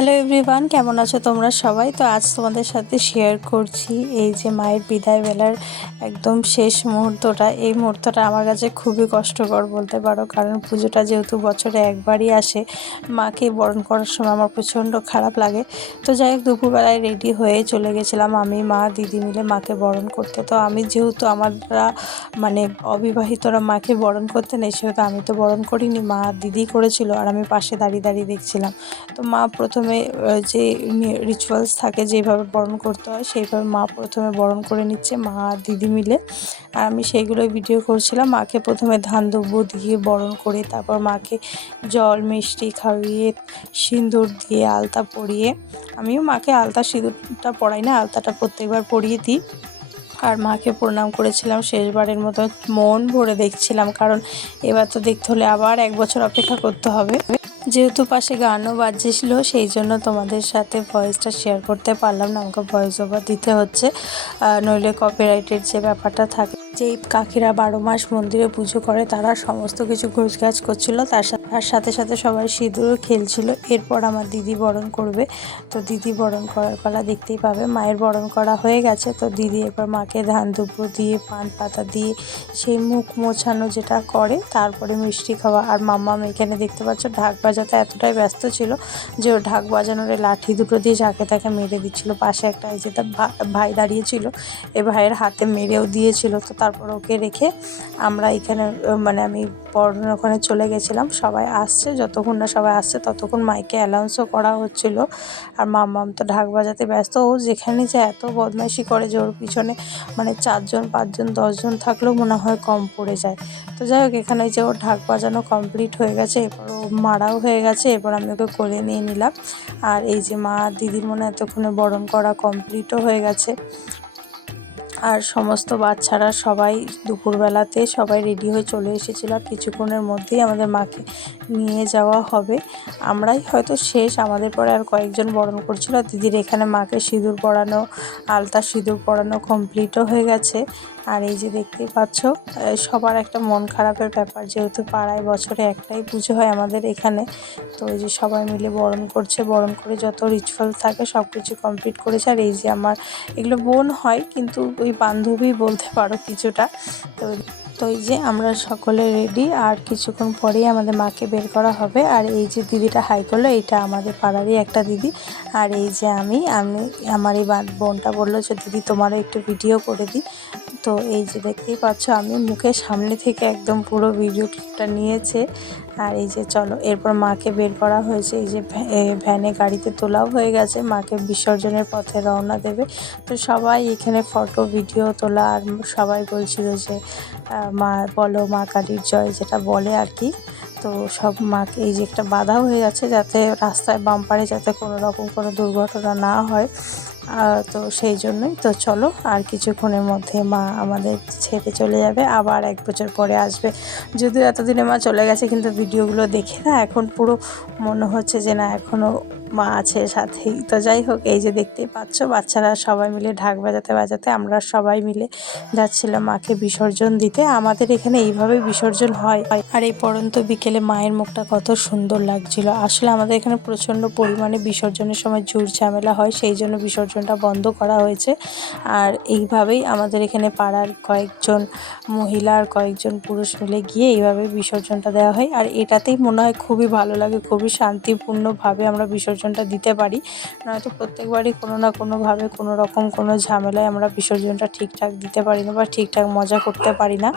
Hello everyone, কেমন আছো তোমরা সবাই? তো আজ তোমাদের সাথে শেয়ার করছি এই যে মায়ের বিদায় বেলার একদম শেষ মুহূর্তটা। এই মুহূর্তটা আমার কাছে খুবই কষ্টকর বলতে পারো, কারণ পুজোটা যেহেতু বছরে একবারই আসে, মাকে বরণ করার সময় আমার প্রচণ্ড খারাপ লাগে। তো যাই হোক, দুপুরবেলায় রেডি হয়ে চলে গেছিলাম আমি, মা, দিদি মিলে মাকে বরণ করতে। তো আমি যেহেতু আমরা মানে অবিবাহিতরা মাকে বরণ করতে নেই, সেহেতু আমি তো বরণ করিনি, মা দিদি করেছিল আর আমি পাশে দাঁড়িয়ে দাঁড়িয়ে দেখছিলাম। তো মা প্রথমে যে রিচুয়ালস থাকে যেভাবে বরণ করতে হয় সেইভাবে মা প্রথমে বরণ করে নিচ্ছে, মা আর দিদি মিলে। আর আমি সেইগুলোই ভিডিও করছিলাম। মাকে প্রথমে ধান দুব্বো দিয়ে বরণ করে, তারপর মাকে জল মিষ্টি খাইয়ে, সিঁদুর দিয়ে, আলতা পরিয়ে, আমিও মাকে আলতা সিঁদুরটা পরাই না, আলতাটা প্রত্যেকবার পরিয়ে দিই। আর মাকে প্রণাম করেছিলাম শেষবারের মতো, মন ভরে দেখছিলাম, কারণ এবার তো দেখতে হলে আবার 1 বছর অপেক্ষা করতে হবে। যেহেতু পাশে গানও বাজছিল, সেই জন্য তোমাদের সাথে ভয়েসটা শেয়ার করতে পারলাম না, আমাকে ভয়েস ওভার দিতে হচ্ছে, নইলে কপিরাইটের যে ব্যাপারটা থাকে। যেই কাকিরা 12 মাস মন্দিরে পুজো করে তারা সমস্ত কিছু গোছগাছ করছিল, তার সাথে সাথে সবাই সিঁদুরও খেলছিল। এরপর আমার দিদি বরণ করবে, তো দিদি বরণ করার পালা দেখতেই পাবে। মায়ের বরণ করা হয়ে গেছে, তো দিদি এরপর মাকে ধান দুব্বো দিয়ে, পান পাতা দিয়ে, সেই মুখ মোছানো যেটা করে, তারপরে মিষ্টি খাওয়া। আর মাম্মাম এখানে দেখতে পাচ্ছ ঢাক বাজাতে এতটাই ব্যস্ত ছিল যে ও ঢাক বাজানোর লাঠি দুটো দিয়ে যাকে তাকে মেরে দিচ্ছিল। পাশে একটা এই যে তার ভাই দাঁড়িয়েছিল, এ ভাইয়ের হাতে মেরেও দিয়েছিল। তো তারপর ওকে রেখে আমরা এখানে মানে আমি বরণের ওখানে চলে গেছিলাম। সবাই আসছে, যতক্ষণ না সবাই আসছে ততক্ষণ মাইকে অ্যানাউন্সও করা হচ্ছিল। আর মাম্মাম তো ঢাক বাজাতে ব্যস্ত। ও যেখানে যে এত বদমাইশি করে যে ওর পিছনে মানে 4 জন 5 জন 10 জন থাকলেও মনে হয় কম পড়ে যায়। তো যাই হোক, এখানে যে ওর ঢাক বাজানো কমপ্লিট হয়ে গেছে, এরপর ও মারাও হয়ে গেছে, এরপর আমি ওকে কোলে নিয়ে নিলাম। আর এই যে মা দিদির মনে এতক্ষণে বরণ করা কমপ্লিটও হয়ে গেছে। আর সমস্ত বাচ্চারা সবাই দুপুরবেলাতে সবাই রেডি হয়ে চলে এসেছিল। আর কিছুক্ষণের মধ্যেই আমাদের মাকে নিয়ে যাওয়া হবে। আমরাই হয়তো শেষ, আমাদের পরে আর কয়েকজন বরণ করছিল। দিদির এখানে মাকে সিঁদুর পরানো, আলতা সিঁদুর পরানো কমপ্লিটও হয়ে গেছে। আর এই যে দেখতেই পাচ্ছ, সবার একটা মন খারাপের ব্যাপার, যেহেতু পাড়ায় বছরে একটাই পুজো হয় আমাদের এখানে। তো এই যে সবাই মিলে বরণ করছে, বরণ করে যত রিচুয়াল থাকে সব কিছু কমপ্লিট করেছে। আর এই যে আমার এগুলো বোন হয়, কিন্তু ওই বান্ধবী বলতে পারো কিছুটা। তো তো এই যে আমরা সকলে রেডি, আর কিছুক্ষণ পরেই আমাদের মাকে বের করা হবে। আর এই যে দিদিটা হাই করলো, এটা আমাদের পাড়ারই একটা দিদি। আর এই যে আমি আমার এই বোনটা বললো যে দিদি তোমারও একটু ভিডিও করে দিই। তো এই যে দেখতেই পাচ্ছ, আমি মুখের সামনে থেকে একদম পুরো ভিডিও ক্লিপটা নিয়েছে। আর এই যে চলো, এরপর মাকে বের করা হয়েছে, এই যে ভ্যানে গাড়িতে তোলাও হয়ে গেছে, মাকে বিসর্জনের পথে রওনা দেবে। তো সবাই এখানে ফটো ভিডিও তোলা, আর সবাই বলছিল যে মা বলো, মা কালীর জয়, যেটা বলে আর কি। তো সব মাকে এই যে একটা বাধা হয়ে যাচ্ছে, যাতে রাস্তায় বাম্পারে যাতে কোনো রকম কোনো দুর্ঘটনা না হয়। তো সেই জন্যই। তো চলো, আর কিছুক্ষণের মধ্যে মা আমাদের ছেড়ে চলে যাবে, আবার 1 বছর পরে আসবে। যদিও এতদিনে মা চলে গেছে, কিন্তু ভিডিওগুলো দেখে না এখন পুরো মনে হচ্ছে যে না, এখনও মা আছে সাথেই। তো যাই হোক, এই যে দেখতেই পাচ্ছ বাচ্চারা সবাই মিলে ঢাক বাজাতে বাজাতে আমরা সবাই মিলে যাচ্ছিলাম মাকে বিসর্জন দিতে। আমাদের এখানে এইভাবেই বিসর্জন হয়। আর এই পড়ন্ত বিকেলে মায়ের মুখটা কত সুন্দর লাগছিল। আসলে আমাদের এখানে প্রচণ্ড পরিমাণে বিসর্জনের সময় ঝুট ঝামেলা হয়, সেই জন্য বিসর্জনটা বন্ধ করা হয়েছে। আর এইভাবেই আমাদের এখানে পাড়ার কয়েকজন মহিলা আর কয়েকজন পুরুষ মিলে গিয়ে এইভাবে বিসর্জনটা দেওয়া হয়। আর এটাতেই মনে হয় খুবই ভালো লাগে, খুবই শান্তিপূর্ণভাবে আমরা বিসর্জনটা দিতে পারি। নয়তো প্রত্যেকবারই কোনো না কোনোভাবে কোনো রকম কোনো ঝামেলায় আমরা বিসর্জনটা ঠিকঠাক দিতে পারি না বা ঠিকঠাক মজা করতে পারি না।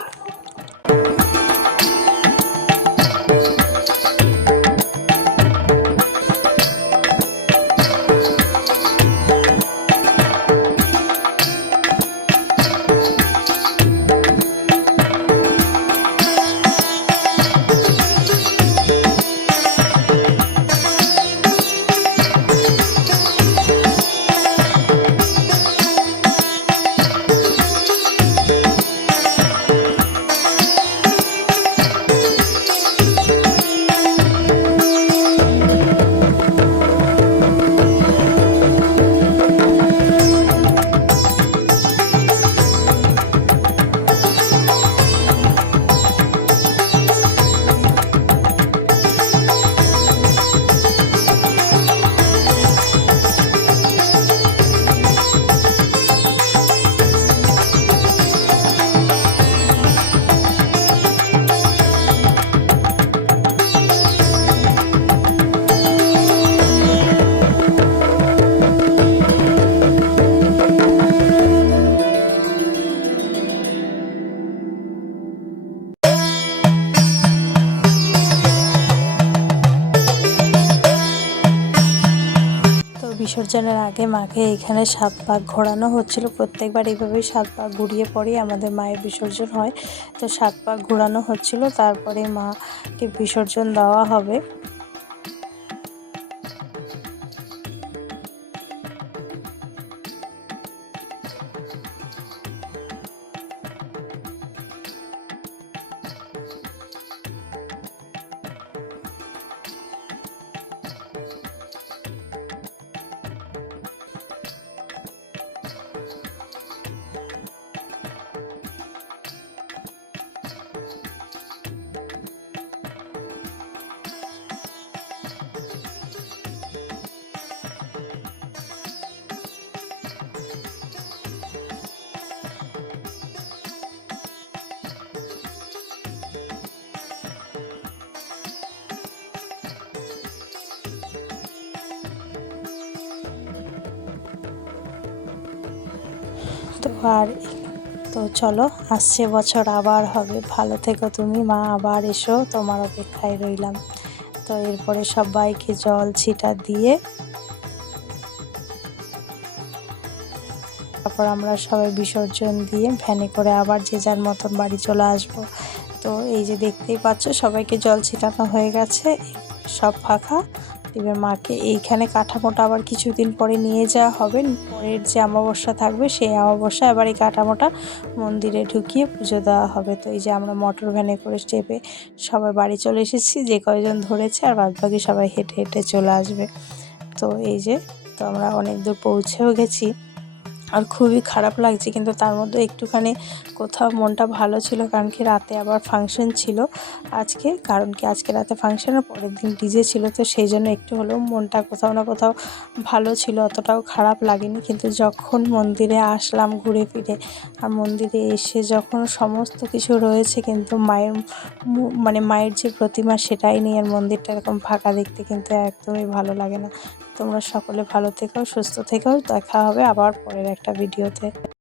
বিসর্জনের আগে মাকে এখানে 7 পাক ঘোরানো হচ্ছিল। প্রত্যেকবার এইভাবেই 7 পাক ঘুরিয়ে পরেই আমাদের মায়ের বিসর্জন হয়। তো 7 পাক ঘোরানো হচ্ছিল, তারপরে মাকে বিসর্জন দেওয়া হবে। তো তো চলো, আসছে বছর আবার হবে। ভালো থেকো তুমি মা, আবার এসো, তোমার অপেক্ষায় রইলাম। তো এরপরে সবাইকে জল ছিটা দিয়ে তারপর আমরা সবাই বিসর্জন দিয়ে ভ্যানে করে আবার যে যার মতন বাড়ি চলে আসব। তো এই যে দেখতেই পাচ্ছ সবাইকে জল ছিটানো হয়ে গেছে, সব ফাঁকা। এবার মাকে এইখানে কাঠামোটা আবার কিছুদিন পরে নিয়ে যাওয়া হবে। পরের যে অমাবস্যা থাকবে সেই অমাবস্যা আবার এই কাঠামোটা মন্দিরে ঢুকিয়ে পুজো দেওয়া হবে। তো এই যে আমরা মোটর ভ্যানে করে স্টেপে সবাই বাড়ি চলে এসেছি, যে কয়জন ধরেছে, আর বাদবাকি সবাই হেঁটে হেঁটে চলে আসবে। তো এই যে, তো আমরা অনেক দূর পৌঁছেও গেছি। আর খুবই খারাপ লাগছে, কিন্তু তার মধ্যে একটুখানি কোথাও মনটা ভালো ছিল, কারণ কি রাতে আবার ফাংশন ছিল আজকে। কারণ কি আজকে রাতে ফাংশনের পরের দিন ডিজে ছিল, তো সেই জন্য একটু হলেও মনটা কোথাও না কোথাও ভালো ছিল, অতটাও খারাপ লাগেনি। কিন্তু যখন মন্দিরে আসলাম ঘুরে ফিরে, আর মন্দিরে এসে যখন সমস্ত কিছু রয়েছে, কিন্তু মায়ের মানে মায়ের যে প্রতিমা সেটাই নিয়ে, আর মন্দিরটা এরকম ফাঁকা দেখতে কিন্তু একদমই ভালো লাগে না। তোমরা সকলে ভালো থেকো, সুস্থ থেকো, দেখা হবে আবার পরের একটা ভিডিওতে।